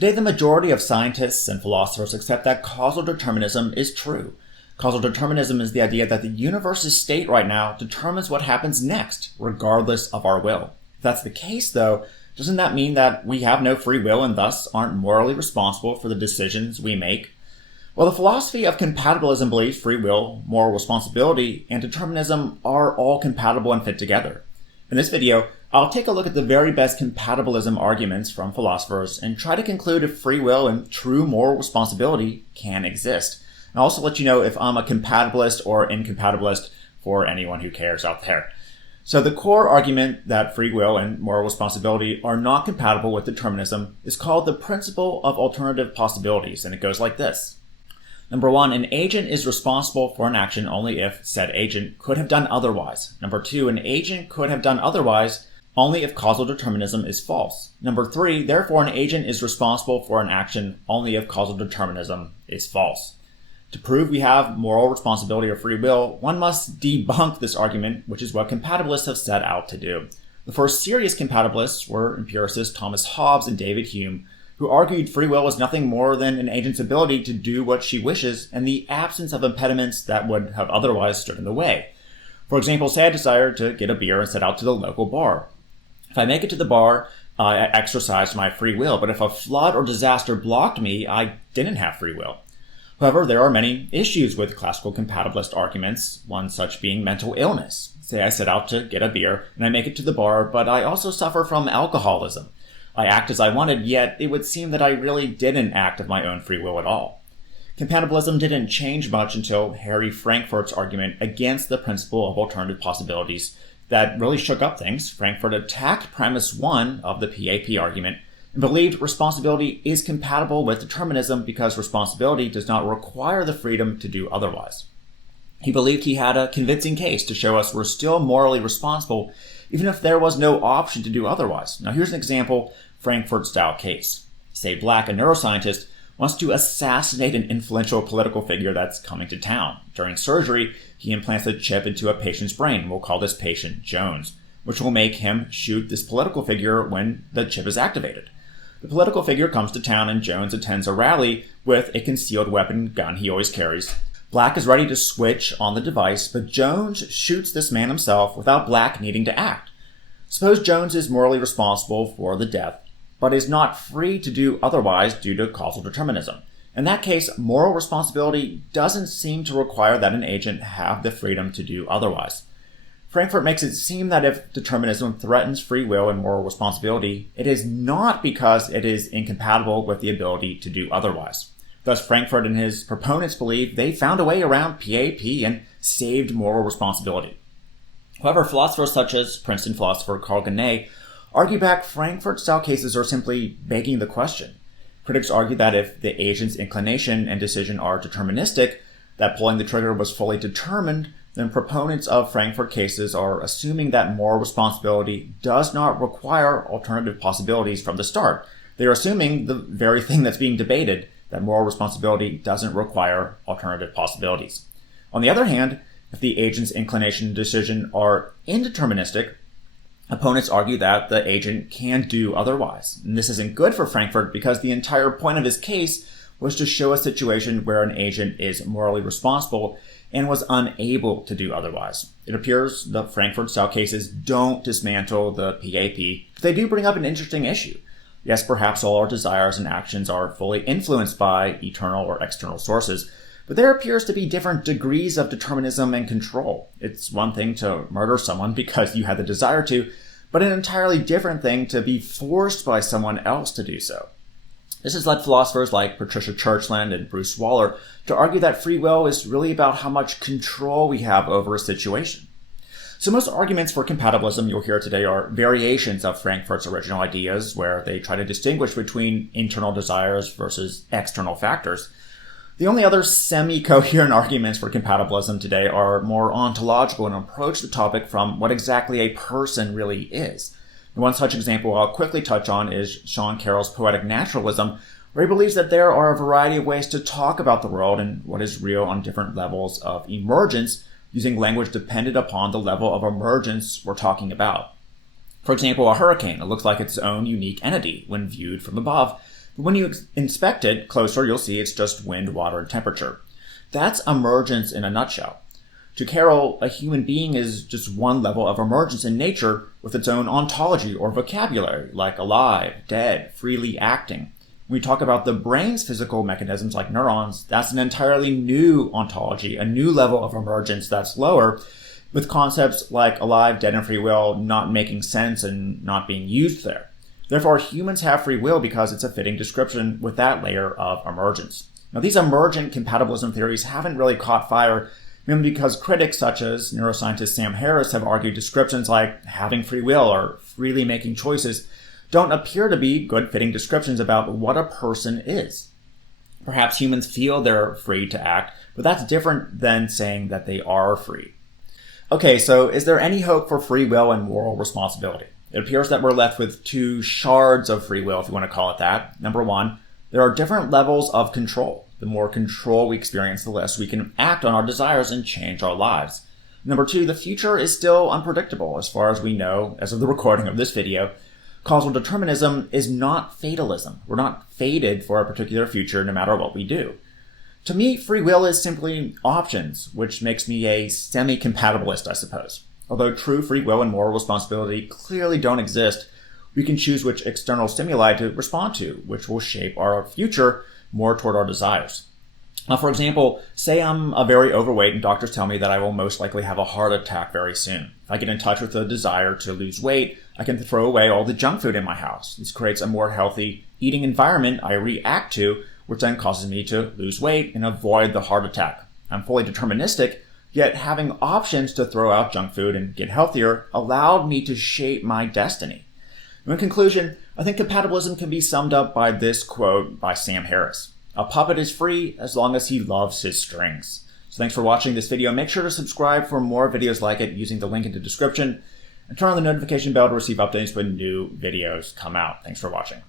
Today, the majority of scientists and philosophers accept that causal determinism is true. Causal determinism is the idea that the universe's state right now determines what happens next, regardless of our will. If that's the case, though, doesn't that mean that we have no free will and thus aren't morally responsible for the decisions we make? Well, the philosophy of compatibilism believes free will, moral responsibility, and determinism are all compatible and fit together. In this video, I'll take a look at the very best compatibilism arguments from philosophers and try to conclude if free will and true moral responsibility can exist. I'll also let you know if I'm a compatibilist or incompatibilist for anyone who cares out there. So the core argument that free will and moral responsibility are not compatible with determinism is called the principle of alternative possibilities, and it goes like this. Number 1, an agent is responsible for an action only if said agent could have done otherwise. Number 2, an agent could have done otherwise only if causal determinism is false. Number 3, therefore an agent is responsible for an action only if causal determinism is false. To prove we have moral responsibility or free will, one must debunk this argument, which is what compatibilists have set out to do. The first serious compatibilists were empiricists Thomas Hobbes and David Hume, who argued free will is nothing more than an agent's ability to do what she wishes and the absence of impediments that would have otherwise stood in the way. For example, say I desire to get a beer and set out to the local bar. If I make it to the bar, I exercised my free will, but if a flood or disaster blocked me, I didn't have free will. However, there are many issues with classical compatibilist arguments, one such being mental illness. Say I set out to get a beer and I make it to the bar, but I also suffer from alcoholism. I act as I wanted, yet it would seem that I really didn't act of my own free will at all. Compatibilism didn't change much until Harry Frankfurt's argument against the principle of alternative possibilities that really shook up things. Frankfurt attacked premise 1 of the PAP argument and believed responsibility is compatible with determinism because responsibility does not require the freedom to do otherwise. He believed he had a convincing case to show us we're still morally responsible even if there was no option to do otherwise. Now here's an example Frankfurt-style case. Say Black, a neuroscientist, wants to assassinate an influential political figure that's coming to town. During surgery, he implants a chip into a patient's brain. We'll call this patient Jones, which will make him shoot this political figure when the chip is activated. The political figure comes to town and Jones attends a rally with a concealed weapon gun he always carries. Black is ready to switch on the device, but Jones shoots this man himself without Black needing to act. Suppose Jones is morally responsible for the death, but is not free to do otherwise due to causal determinism. In that case, moral responsibility doesn't seem to require that an agent have the freedom to do otherwise. Frankfurt makes it seem that if determinism threatens free will and moral responsibility, it is not because it is incompatible with the ability to do otherwise. Thus, Frankfurt and his proponents believe they found a way around PAP and saved moral responsibility. However, philosophers such as Princeton philosopher Carl Guénet argue back Frankfurt-style cases are simply begging the question. Critics argue that if the agent's inclination and decision are deterministic, that pulling the trigger was fully determined, then proponents of Frankfurt cases are assuming that moral responsibility does not require alternative possibilities from the start. They are assuming the very thing that's being debated, that moral responsibility doesn't require alternative possibilities. On the other hand, if the agent's inclination and decision are indeterministic, opponents argue that the agent can do otherwise. And this isn't good for Frankfurt because the entire point of his case was to show a situation where an agent is morally responsible and was unable to do otherwise. It appears the Frankfurt-style cases don't dismantle the PAP, but they do bring up an interesting issue. Yes, perhaps all our desires and actions are fully influenced by eternal or external sources, but there appears to be different degrees of determinism and control. It's one thing to murder someone because you had the desire to, but an entirely different thing to be forced by someone else to do so. This has led philosophers like Patricia Churchland and Bruce Waller to argue that free will is really about how much control we have over a situation. So most arguments for compatibilism you'll hear today are variations of Frankfurt's original ideas, where they try to distinguish between internal desires versus external factors. The only other semi-coherent arguments for compatibilism today are more ontological and approach the topic from what exactly a person really is. One such example I'll quickly touch on is Sean Carroll's poetic naturalism, where he believes that there are a variety of ways to talk about the world and what is real on different levels of emergence, using language dependent upon the level of emergence we're talking about. For example, a hurricane, it looks like its own unique entity when viewed from above, But when you inspect it closer, you'll see it's just wind, water, and temperature. That's emergence in a nutshell. To Carroll, a human being is just one level of emergence in nature with its own ontology or vocabulary, like alive, dead, freely acting. When we talk about the brain's physical mechanisms like neurons, that's an entirely new ontology, a new level of emergence that's lower, with concepts like alive, dead, and free will not making sense and not being used there. Therefore, humans have free will because it's a fitting description with that layer of emergence. Now, these emergent compatibilism theories haven't really caught fire, mainly because critics such as neuroscientist Sam Harris have argued descriptions like having free will or freely making choices don't appear to be good fitting descriptions about what a person is. Perhaps humans feel they're free to act, but that's different than saying that they are free. Okay, so is there any hope for free will and moral responsibility? It appears that we're left with two shards of free will, if you want to call it that. Number one, there are different levels of control. The more control we experience, the less we can act on our desires and change our lives. Number two, the future is still unpredictable as far as we know as of the recording of this video. Causal determinism is not fatalism. We're not fated for a particular future no matter what we do. To me, free will is simply options, which makes me a semi-compatibilist, I suppose. Although true free will and moral responsibility clearly don't exist, we can choose which external stimuli to respond to, which will shape our future more toward our desires. Now, for example, say I'm very overweight and doctors tell me that I will most likely have a heart attack very soon. If I get in touch with a desire to lose weight, I can throw away all the junk food in my house. This creates a more healthy eating environment I react to, which then causes me to lose weight and avoid the heart attack. I'm fully deterministic, yet having options to throw out junk food and get healthier allowed me to shape my destiny. In conclusion, I think compatibilism can be summed up by this quote by Sam Harris. A puppet is free as long as he loves his strings. So thanks for watching this video. Make sure to subscribe for more videos like it using the link in the description, and turn on the notification bell to receive updates when new videos come out. Thanks for watching.